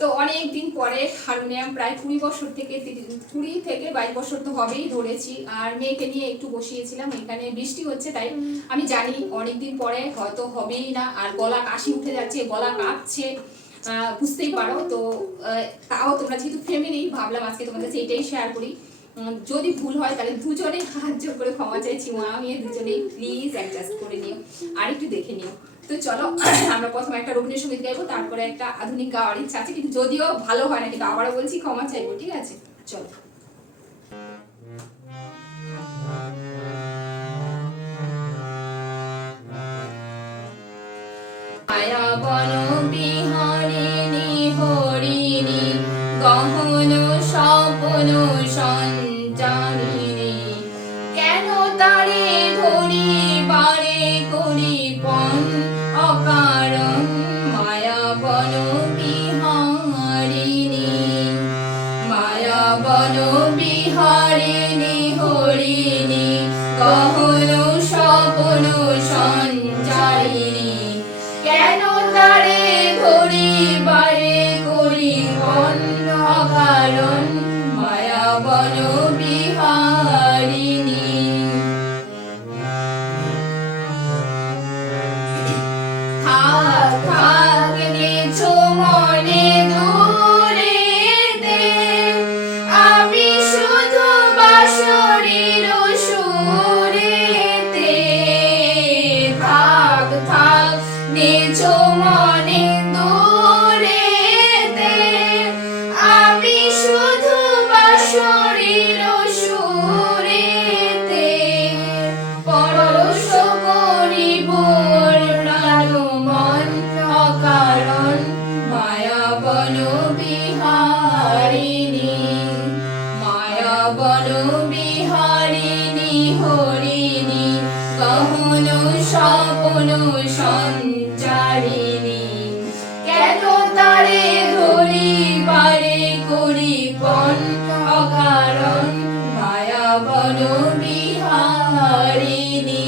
তো অনেক দিন পরে হারমোনিয়াম প্রায় 20 থেকে 22 বছর তো হবেই ধরেছি। আর মেয়েকে নিয়ে একটু বসিয়েছিলাম, এখানে বৃষ্টি হচ্ছে তাই আমি জানি অনেকদিন পরে হয়তো হবেই না, আর গলা কাশি উঠে যাচ্ছে, গলা কাঁপছে, বুঝতেই পারো। তো তাও তোমরা যেহেতু ফ্যামিলি, ভাবলাম আজকে তোমাদের কাছে এটাই শেয়ার করি। যদি ভুল হয় তাহলে দুজনেই হাত জোর করে ক্ষমা চাইছি, মা মেয়ে দুজনেই প্লিজ অ্যাডজাস্ট করে নিও আর একটু দেখে নিও। তো চলো আমরা প্রথমে একটা রবীন্দ্রসঙ্গীত গাইবো, তারপরে একটা আধুনিক গাওয়ার ইচ্ছা আছে, কিন্তু যদিও ভালো হয় না, কিন্তু আবারও বলছি ক্ষমা চাইবো, ঠিক আছে? চলো। মায়া বন বিহারিণী হরিণী গহন স্বপ্ন সঞ্চারিণী, কেন তারে ধরি বারে করি পণ অকারণ মায়া বন বিহারিণী। মায়া বন বিহারিণী হরিণী গহন স্বপ্ন সঞ্চারিণী, কেন তারে ধরি বারে করি পণ অকারণ মায়া বন বিহারিণী। থাক থাক নিছো মনে দূরেতে, আমি শুধু বাঁশরীর সুরেতে। থাক থাক নিছো মনে দূরেতে, আমি শুধু বাঁশরীর সুরেতে। পরশ করিব মন অকারণ মায়া বন বিহারিণী। মায়া বন বিহারিণী হরিণী গহন স্বপ্ন সঞ্চারিণী, কেন তারে ধরি বারে করি পণ অকারণ মায়া বন বিহারিণী।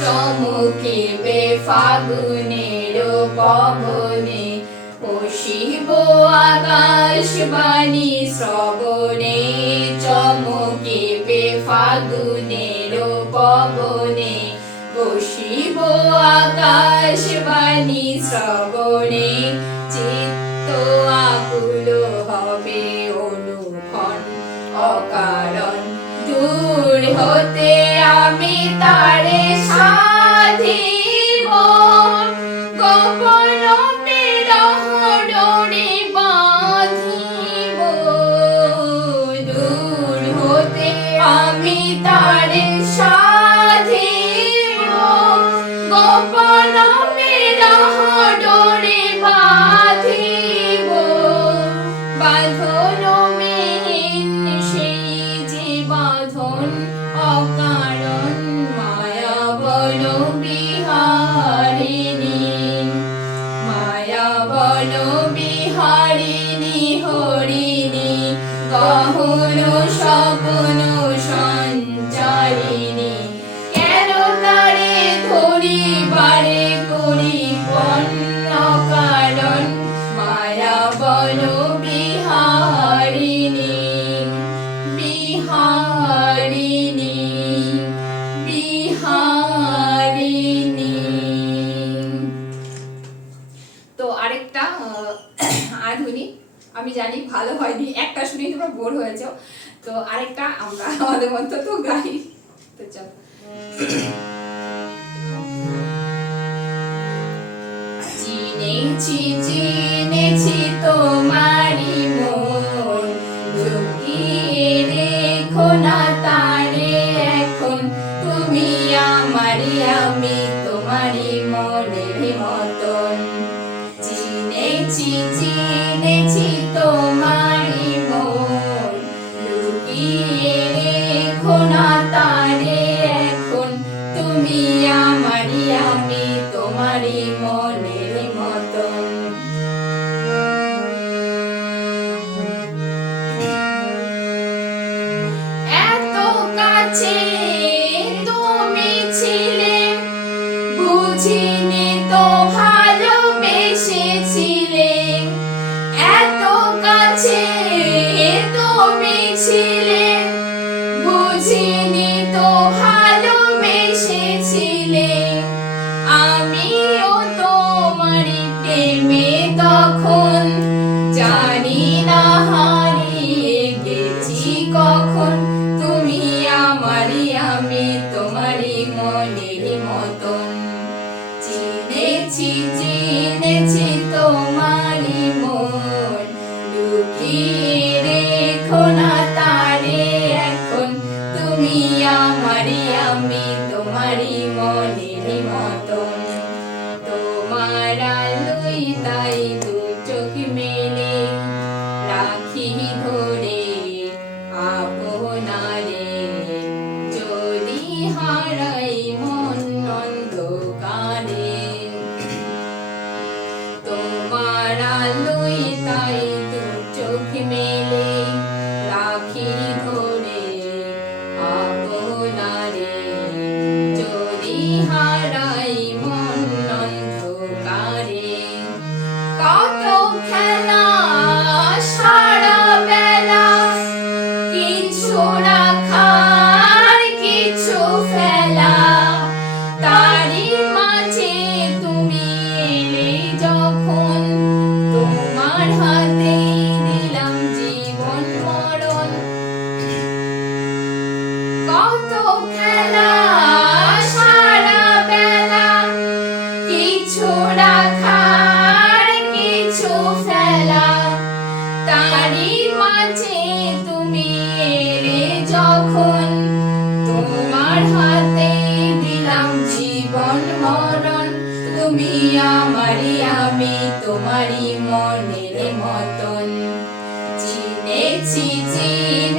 চমকিবে ফাগুনের পবনে, পশিব আকাশবাণী শ্রবণে। চমকিবে ফাগুনের পবনে, পশিব আকাশবাণী শ্রবণে। চিত্ত আকুল হবে অনুক্ষণ অকারণ, দূর হতে আমি তারে সাধিব। গোপন বিরহ ডোরে বাঁধিব, দূর হতে আমি তারে সাধিব। গোপন বিরহ ডোরে বাঁধিব, বাঁধন বিহীন সেই যে বাঁধন অকারণ মায়া বন বিহারিণী। মায়া বন বিহারিণী হরিণী গহন স্বপ্ন সঞ্চারিণী, কেন তারে ধরি বারে করি পণ অকারণ মায়া বন বিহারিণী। বিহারিণী বিহারিণী। তো আরেকটা আধুনিক, আমি জানি ভালো হয়নি, একটা শুনেই তোমরা বোর হয়েছ, তো আরেকটা আমরা আমাদের মতো তো গাই। তো চলো। চিনেছি চিনেছি তোমারি মন, লুকিয়ে রেখো না তারে এখন। তুমি আমারি আমি তোমারি মনের মতন। চিনেছি চিনেছি তোমারি মন, লুকিয়ে রেখো না তারে এখন। তুমি আমারি আমি তোমারি মনের মতন। এত কাছে তুমি ছিলে, বুঝিনি তো ভালোবেসেছিলে। এত কাছে তুমি ছিলে, বুঝিনি তো ভালোবেসেছিলে। আমিও তোমারই প্রেমে তখন, জানি না হারিয়ে গেছি কখন। তুমি আমারই, আমি তোমারই মনের মতন। চিনেছি চিনেছি তোমারই মন, লুকিয়ে রেখো না তারে এখন। তুমি আমারই, আমি তোমারই মনের মতন। তোমার আলোয় তাই দু চোখ মেলে রাখি ধরে আপনারে। যদি হারাই মন অন্ধকারে, তোমার আলোয় তাই দু চোখ মেলে রাখি ধরে আপনারে। যদি হারাই মন অন্ধকারে। কত খেলা সারা বেলা, কিছু রাখার কিছু ফেলা। তারই মাঝে তুমি এলে যখন, তোমার হাতে দিলাম জীবন মরণ। কত খেলা সারা বেলা, কিছু রাখার কিছু ফেলা। তারই মাঝে তুমি এলে যখন, তোমার হাতে দিলাম জীবন মরণ। তুমি আমারই, আমি তোমারই মনের মতন। চিনেছি চিনেছি